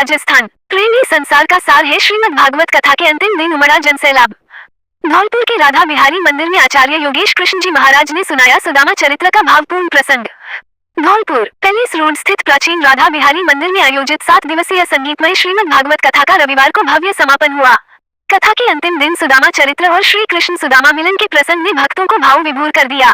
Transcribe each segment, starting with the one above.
राजस्थान। प्रेम ही संसार का सार है। श्रीमद् भागवत कथा के अंतिम दिन उमड़ा जनसैलाब। धौलपुर के राधा बिहारी मंदिर में आचार्य योगेश कृष्ण जी महाराज ने सुनाया सुदामा चरित्र का भावपूर्ण प्रसंग। धौलपुर पैलेस रोड स्थित प्राचीन राधा बिहारी मंदिर में आयोजित 7 दिवसीय संगीतमय श्रीमद् भागवत कथा का रविवार को भव्य समापन हुआ। कथा के अंतिम दिन सुदामा चरित्र और श्री कृष्ण सुदामा मिलन के प्रसंग ने भक्तों को भाव विभोर कर दिया।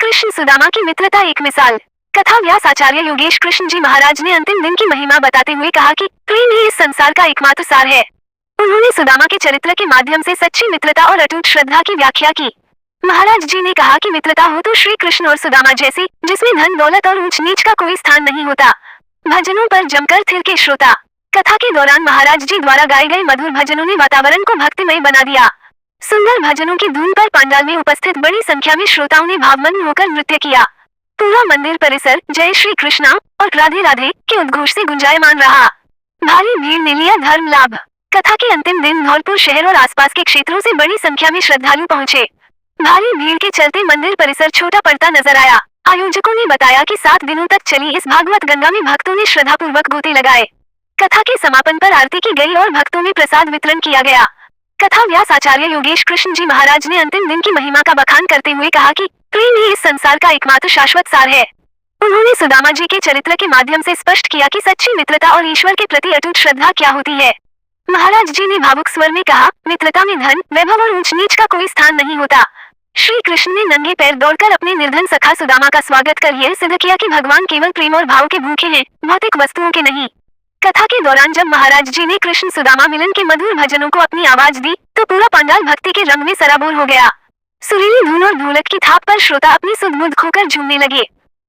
कृष्ण सुदामा की मित्रता एक मिसाल। कथा व्यास आचार्य योगेश कृष्ण जी महाराज ने अंतिम दिन की महिमा बताते हुए कहा कि प्रेम ही इस संसार का एकमात्र सार है। उन्होंने सुदामा के चरित्र के माध्यम से सच्ची मित्रता और अटूट श्रद्धा की व्याख्या की। महाराज जी ने कहा कि मित्रता हो तो श्री कृष्ण और सुदामा जैसी, जिसमें धन दौलत और ऊंच नीच का कोई स्थान नहीं होता। भजनों पर जमकर थिर के श्रोता। कथा के दौरान महाराज जी द्वारा गाए गए मधुर भजनों ने वातावरण को भक्तिमय बना दिया। सुंदर भजनों की धुन पर पंडाल में उपस्थित बड़ी संख्या में श्रोताओं ने भावमग्न होकर नृत्य किया। पूरा मंदिर परिसर जय श्री कृष्णा और राधे राधे के उद्घोष से गुंजायमान रहा। भारी भीड़ ने लिया धर्म लाभ। कथा के अंतिम दिन धौलपुर शहर और आसपास के क्षेत्रों से बड़ी संख्या में श्रद्धालु पहुंचे। भारी भीड़ के चलते मंदिर परिसर छोटा पड़ता नजर आया। आयोजकों ने बताया कि 7 दिनों तक चली इस भागवत गंगा में भक्तों ने श्रद्धापूर्वक गोते लगाए। कथा के समापन पर आरती की गई और भक्तों में प्रसाद वितरण किया गया। कथा व्यास आचार्य योगेश कृष्ण जी महाराज ने अंतिम दिन की महिमा का बखान करते हुए कहा कि प्रेम ही इस संसार का एकमात्र शाश्वत सार है। उन्होंने सुदामा जी के चरित्र के माध्यम से स्पष्ट किया कि सच्ची मित्रता और ईश्वर के प्रति अटूट श्रद्धा क्या होती है। महाराज जी ने भावुक स्वर में कहा, मित्रता में धन, वैभव और ऊंच नीच का कोई स्थान नहीं होता। श्री कृष्ण ने नंगे पैर दौड़कर अपने निर्धन सखा सुदामा का स्वागत कर यह सिद्ध किया कि भगवान केवल प्रेम और भाव के भूखे हैं, भौतिक वस्तुओं के नहीं। कथा के दौरान जब महाराज जी ने कृष्ण सुदामा मिलन के मधुर भजनों को अपनी आवाज दी तो पूरा पंडाल भक्ति के रंग में सराबोर हो गया। सुरीली धुन और ढोलक की थाप पर श्रोता अपनी सुध बुध खोकर झूमने लगे।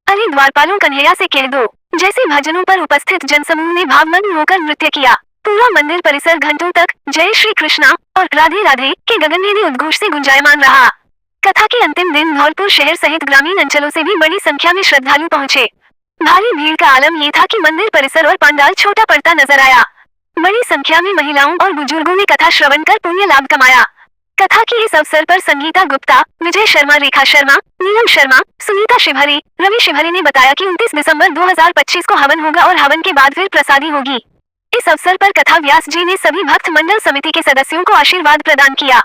अरे द्वारपालों कन्हैया से कह दो, जैसे भजनों पर उपस्थित जनसमूह ने भावमग्न होकर नृत्य किया। पूरा मंदिर परिसर घंटों तक जय श्री कृष्णा और राधे राधे के गगनभेदी उद्घोष से गुंजायमान रहा। कथा के अंतिम दिन धौलपुर शहर सहित ग्रामीण अंचलों से भी बड़ी संख्या में श्रद्धालु पहुंचे। भारी भीड़ का आलम ये था कि मंदिर परिसर और पंडाल छोटा पड़ता नजर आया। बड़ी संख्या में महिलाओं और बुजुर्गों ने कथा श्रवण कर पुण्य लाभ कमाया। कथा के इस अवसर पर संगीता गुप्ता, विजय शर्मा, रेखा शर्मा, नीलम शर्मा, सुनीता शिवहरी, रवि शिवहरी ने बताया कि 29 दिसंबर 2025 को हवन होगा और हवन के बाद फिर प्रसादी होगी। इस अवसर पर कथा व्यास जी ने सभी भक्त मंडल समिति के सदस्यों को आशीर्वाद प्रदान किया।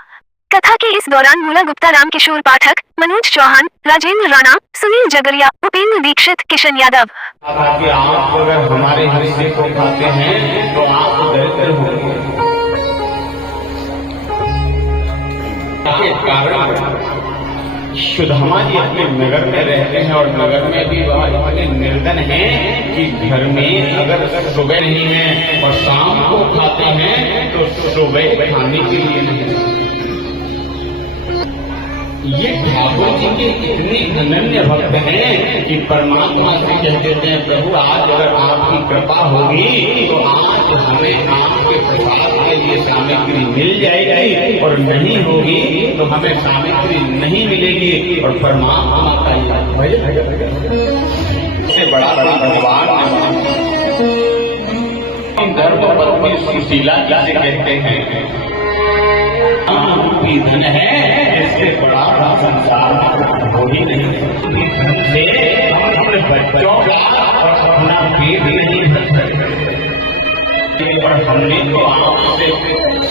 कथा के इस दौरान भोला गुप्ता, राम किशोर पाठक, मनोज चौहान, राजेंद्र राणा, सुनील जगरिया, उपेंद्र दीक्षित, किशन यादव। आप अगर हमारे हिस्से को खाते हैं तो आप दरिद्र होंगे। सुदामा जी अपने नगर में रहते हैं और नगर में भी वह इतने निर्धन हैं कि घर में अगर सुबह नहीं है और शाम को खाते हैं तो सुबह खाने के लिए नहीं। ये ठाकुर जी के इतने अनन्य भक्त हैं कि परमात्मा से कह देते हैं, प्रभु आज अगर आपकी कृपा होगी तो आज हमें आपके प्रसाद के लिए सामग्री मिल जाएगी और नहीं होगी तो हमें सामग्री नहीं मिलेगी। और परमात्मा का से बड़ा भगवान धर्म पत्नी सुशीला जिसे कहते हैं धन है, इससे बड़ा संसार हो ही नहीं। धन से अपने बच्चों का और अपना पेट नहीं भर सकते। और हमने तो आपसे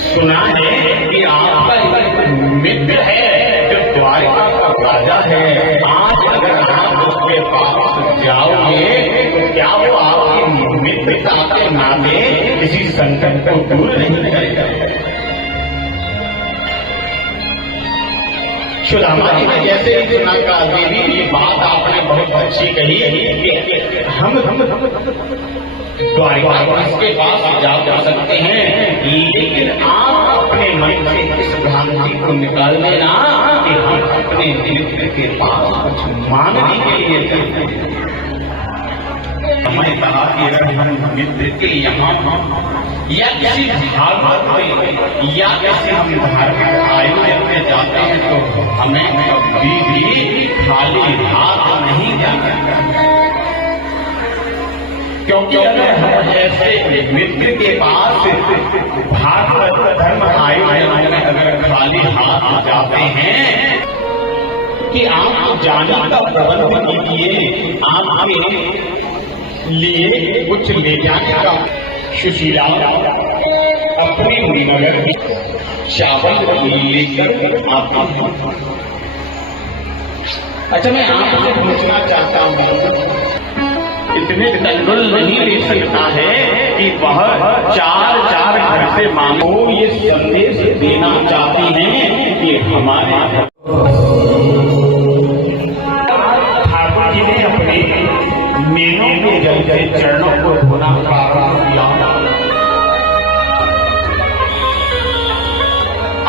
सुना है कि आपका एक मित्र है जो द्वारका का राजा है। आज अगर आप उसके पास जाओगे तो क्या वो आपकी मित्रता के नाते किसी संकट को दूर नहीं करेगा? सुदामा जी ने जैसे ही सुना का देवी ये बात आपने बहुत अच्छी कही कि हम द्वारका के पास जा सकते हैं, लेकिन आप अपने मन से इस भ्रांति को निकाल देना कि हम अपने मित्र के पास कुछ मांगने के लिए चलते हैं। हमें कहा कि अगर हम मित्र के यहाँ या किसी भागवत में या किसी हम धार्मिक आयोजन में जाते हैं तो हमें कभी भी खाली हाथ नहीं जाना, क्योंकि अगर हम ऐसे मित्र के पास भागवत धर्म आयोजन में अगर खाली हाथ जाते हैं कि आप जाने का प्रबंध कीजिए, आपके लिए कुछ ले जाने का सुशीला अपनी मगर चावल लेकर आती है। अच्छा, मैं आपसे पूछना चाहता हूँ, इतने दलदल नहीं ले सकता है कि वह चार चार घर से मांगो, ये संदेश देना चाहती हैं कि हमारे ठाकुर जी ने अपने मेनों के जल से चरणों को धोना प्रारंभ किया।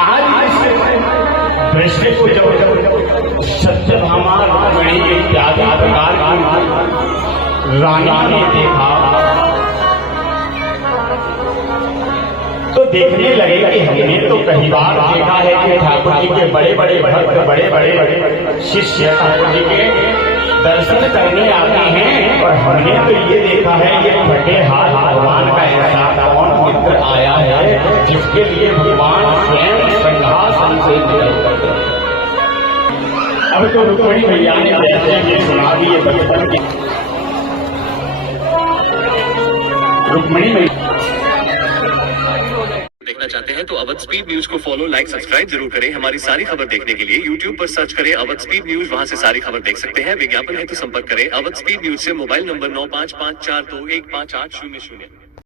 आज दृष्टि को जब सत्यभामा रुक्मिणी इत्यादि प्रकार की रानी ने देखा तो देखने लगे कि हमने तो कई बार देखा है कि ठाकुर जी के बड़े बड़े भक्त, बड़े बड़े शिष्य ठाकुर जी के दर्शन करने आते हैं, और हमने तो ये देखा है ये फटे हाथ भगवान का ऐसा कौन मित्र आया है जिसके लिए भगवान स्वयं सिंहासन से निकल। अब तो रुक्मिणी मैया ने जैसे सुना दिए बचपन की रुक्मिणी मैया देखना चाहते हैं तो अवध स्पीड न्यूज को फॉलो, लाइक, सब्सक्राइब जरूर करें। हमारी सारी खबर देखने के लिए YouTube पर सर्च करें अवध स्पीड न्यूज, वहां से सारी खबर देख सकते हैं। विज्ञापन है तो संपर्क करें अवध स्पीड न्यूज से। Mobile number 9554215800।